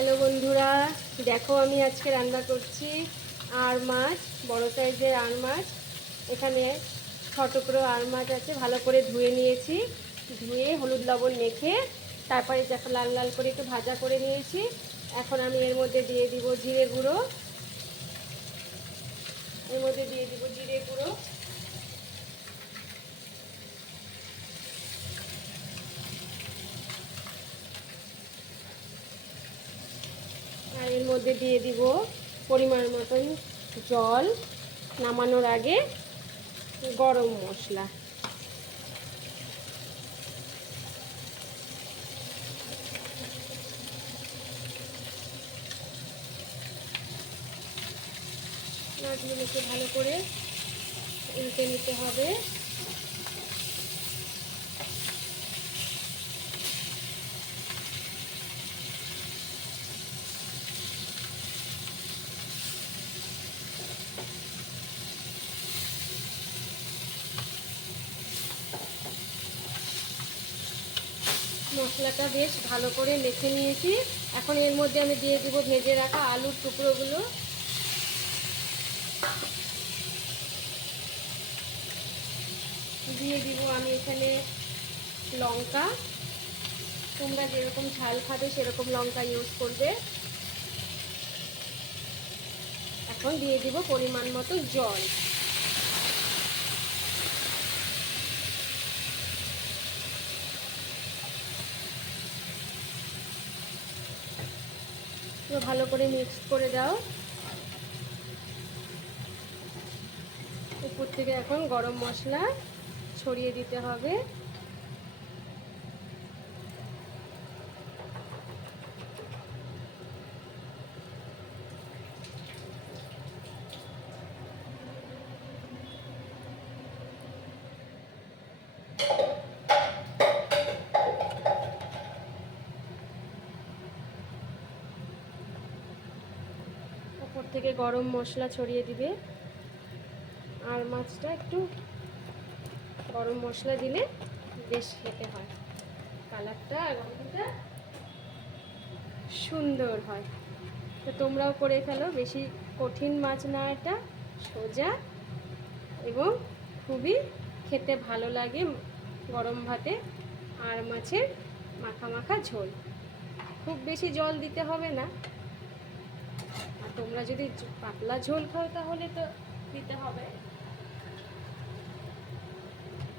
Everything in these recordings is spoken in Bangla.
হ্যালো বন্ধুরা, দেখো আমি আজকে রান্না করছি আড় মাছ, বড় সাইজের আড় মাছ। এখানে ছোট করে আড় মাছ আছে, ভালো করে ধুয়ে নিয়েছি। ধুয়ে হলুদ লবণ মেখে তারপরে দেখো লাল লাল করে একটু ভাজা করে নিয়েছি। এখন আমি এর মধ্যে দিয়ে দিব জিরে গুঁড়ো, জিরে গুঁড়ো, আর এর মধ্যে দিয়ে দিব পরিমাণ মতন জল, নামানোর আগে গরম মশলা। মাছগুলোকে ভালো করে উল্টে নিতে হবে। মশলাটা বেশ ভালো করে মেখে নিয়েছি। এখন এর মধ্যে আমি দিয়ে দিব ভেজে রাখা আলুর টুকরোগুলো। দিয়ে দিব আমি এখানে লঙ্কা, তোমরা যেরকম ঝাল খাবে সেরকম লঙ্কা ইউজ করবে। এখন দিয়ে দিব পরিমাণ মতো জল। ভালো করে মিক্স করে দাও। উপর থেকে এখন গরম মশলা ছড়িয়ে দিতে হবে। উপর থেকে গরম মশলা ছড়িয়ে দিবে। আর মাছটা একটু গরম মশলা দিলে বেশ খেতে হয়, কালারটা আর গন্ধটা সুন্দর হয়। তো তোমরাও করে ফেলো, বেশি কঠিন মাছ না, এটা সোজা এবং খুবই খেতে ভালো লাগে গরম ভাতে। আর মাছের মাখা মাখা ঝোল, খুব বেশি জল দিতে হবে না। আর তোমরা যদি পাতলা ঝোল খাও তাহলে তো দিতে হবে।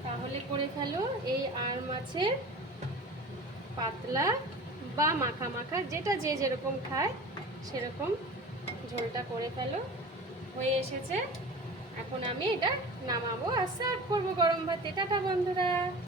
তাহলে করে ফেলো এই আড় মাছের পাতলা বা মাখা মাখা, যেটা যে যেরকম খায় সেরকম ঝোলটা করে ফেলো। হয়ে এসেছে, এখন আমি এটা নামাবো আর সার্ভ করবো গরম ভাতে। টাটা বন্ধুরা।